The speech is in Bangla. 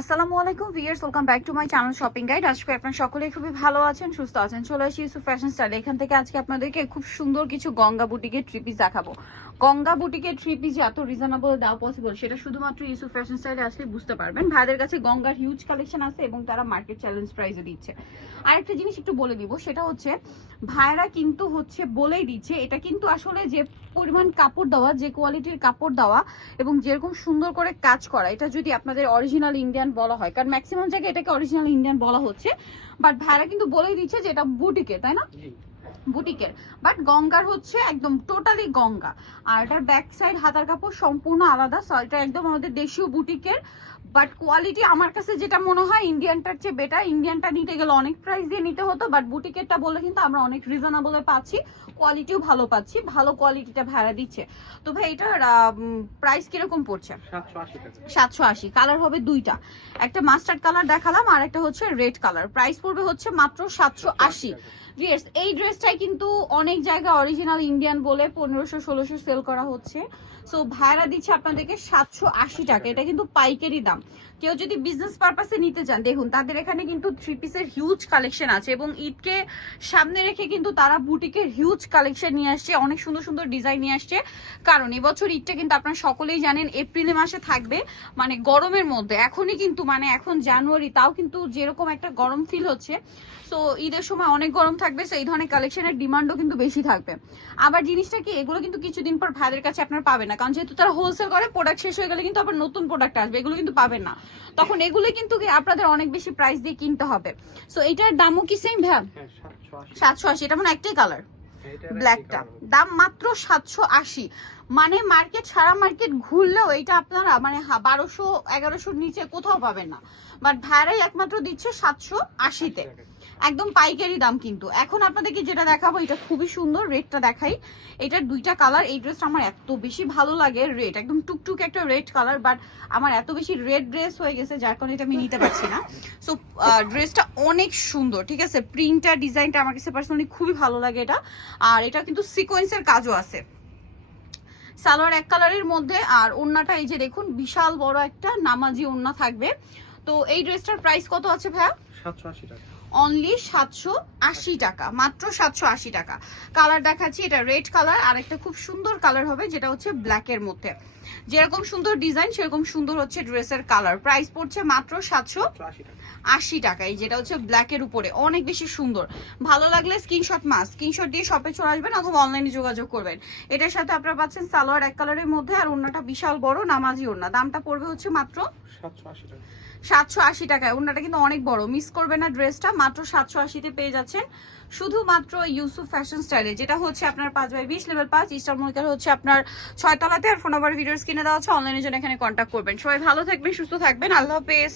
আসসালামু আলাইকুম viewers, welcome back to my channel shopping guide. আজকে আপনারা সকলেই খুবই ভালো আছেন, সুস্থ আছেন। চলে আসি ইউসুফ ফ্যাশন স্টাইল। এখান থেকে আজকে আপনাদেরকে খুব সুন্দর কিছু গঙ্গা বুটিকের থ্রি পিস দেখাবো। গঙ্গা বুটিকের থ্রি পিস যে এত রিজনেবল দেওয়া পসিবল সেটা শুধুমাত্র ইউসুফ ফ্যাশন স্টাইলে আসলে বুঝতে পারবেন। ভাইদের কাছে গঙ্গার হিউজ কালেকশন আছে এবং তারা মার্কেট চ্যালেঞ্জ প্রাইসে দিচ্ছে। আরেকটা জিনিস একটু বলে দিব, সেটা হচ্ছে ভাইরা কিন্তু বলেই দিচ্ছে এটা কিন্তু আসলে যে পরিমাণ কাপড় দেওয়া, যে কোয়ালিটির কাপড় দেওয়া এবং যেরকম সুন্দর করে কাজ করা, এটা যদি আপনাদের অরিজিনাল ইন্ডিয়ান বলা হয়, কারণ ম্যাক্সিমাম জায়গায় এটাকে অরিজিনাল ইন্ডিয়ান বলা হচ্ছে, বাট ভাইরা কিন্তু বলেই দিচ্ছে যে এটা বুটিকের, তাই না? বুটিকের, বাট গঙ্গার হচ্ছে একদম টোটালি গঙ্গা। আর এটার ব্যাক সাইড হাতার কাপড় সম্পূর্ণ আলাদা। সো এটা একদম আমাদের দেশীয় বুটিকের, বাট কোয়ালিটি আমার কাছে যেটা মনে হয় ইন্ডিয়ানটার চেয়ে বেটার। ইন্ডিয়ানটা নিতে গেলে অনেক প্রাইস দিয়ে নিতে হতো, বাট বুটিকেরটা বললে কিন্তু আমরা অনেক রিজনেবলে পাচ্ছি, কোয়ালিটিও ভালো পাচ্ছি, ভালো কোয়ালিটিটা ভাড়া দিচ্ছে। তো ভাই এটার প্রাইস কিরকম পড়ছে? 780। কালার হবে দুইটা, একটা মাস্টার্ড কালার দেখালাম আর একটা হচ্ছে রেড কালার। প্রাইস পড়বে হচ্ছে মাত্র 780। এই ড্রেসটাই কিন্তু অনেক জায়গায় অরিজিনাল ইন্ডিয়ান বলে 1500-1600 সেল করা হচ্ছে। সো ভাড়া দিচ্ছে আপনাদেরকে 780 টাকা। এটা কিন্তু পাইকারি দাম। কেউ যদি বিজনেস পারপাসে নিতে চান, দেখুন তাদের এখানে কিন্তু থ্রি পিসের হিউজ কালেকশন আছে এবং ঈদকে সামনে রেখে কিন্তু তারা বুটিকের হিউজ কালেকশন নিয়ে আসছে, অনেক সুন্দর সুন্দর ডিজাইন নিয়ে আসছে। কারণ এবছর ঈদটা কিন্তু আপনারা সকলেই জানেন এপ্রিল মাসে থাকবে, মানে গরমের মধ্যে। এখনই কিন্তু মানে এখন জানুয়ারি, তাও কিন্তু যেরকম একটা গরম ফিল হচ্ছে। সো ঈদের সময় অনেক গরম থাকবে, সো এই ধরনের কালেকশনের ডিমান্ডও কিন্তু বেশি থাকবে। আবার জিনিসটা কি, এগুলো কিন্তু কিছুদিন পর ভাইদের কাছে আপনারা পাবেন না, কারণ যেহেতু তারা হোলসেল করে, প্রোডাক্ট শেষ হয়ে গেলে কিন্তু আবার নতুন প্রোডাক্ট আসবে, এগুলো কিন্তু পাবেন না। তখন এগুলো কিন্তু আপনাদের অনেক বেশি প্রাইস দিয়ে কিনতে হবে। সো এটার দামও কি সেম ভাই? 780। এটা মানে একটাই কালার, ব্ল্যাকটা, দাম মাত্র 780। মানে মার্কেট, সারা মার্কেট ঘুরলেও এইটা আপনারা মানে 1200-1100 নিচে কোথাও পাবেন না, বাট ভাইরাই একমাত্র দিচ্ছে 780-তে, একদম পাইকারি দাম। কিন্তু এখন আপনাদেরকে যেটা দেখাবো এটা খুবই সুন্দর, রেডটা দেখাই। এটার দুইটা কালার। এই ড্রেসটা আমার এত বেশি ভালো লাগে, রেড, একদম টুকটুক একটা রেড কালার, বাট আমার এত বেশি রেড ড্রেস হয়ে গেছে যার কারণে এটা আমি নিতে পারছি না। সো ড্রেসটা অনেক সুন্দর, ঠিক আছে। প্রিন্টটা, ডিজাইনটা আমার কাছে পার্সোনালি খুবই ভালো লাগে এটা। আর এটা কিন্তু সিকোয়েন্সের কাজও আছে। সালোয়ার এক কালারের মধ্যে, আর ওড়নাটা এই যে দেখুন বিশাল বড় একটা নামাজি ওড়না থাকবে। তো এই ড্রেসটার প্রাইস কত আছে ভাইয়া? 780 টাকা। অনলি 780 টাকা, মাত্র 780 টাকা। কালার দেখাচ্ছি, এটা রেড কালার, আর একটা খুব সুন্দর কালার হবে যেটা হচ্ছে ব্ল্যাকের মধ্যে। যেরকম সুন্দর ডিজাইন সেরকম সুন্দর হচ্ছে ড্রেসের কালার। প্রাইস পড়ছে মাত্র 780 টাকা। এই যেটা হচ্ছে ব্ল্যাকের উপরে, অনেক বেশি সুন্দর। ভালো লাগলে স্ক্রিনশট দিয়ে শপে চলে আসবেন অথবা অনলাইনে যোগাযোগ করবেন। এটার সাথে আপনারা পাচ্ছেন সালোয়ার এক কালারের মধ্যে, আর ওড়নাটা বিশাল বড় নামাজি ওড়না। দামটা পড়বে হচ্ছে মাত্র 780 টাকা। 780 টাকায়। ওড়নাটা কিন্তু অনেক বড়, মিস করবেন না ড্রেসটা। মাত্র 780-তে পেয়ে যাচ্ছেন শুধুমাত্র ইউসুফ ফ্যাশন স্টাইলে, যেটা হচ্ছে আপনার 5/20 লেভেল 5 ইস্টার মনিকার হচ্ছে আপনার 6 তলাতে। আর ফোন নাম্বার ভিডিওস কিনে দেওয়া হচ্ছে, অনলাইনের জন্য এখানে কন্ট্যাক্ট করবেন। সবাই ভালো থাকবেন, সুস্থ থাকবেন, আল্লাহ হাফেজ।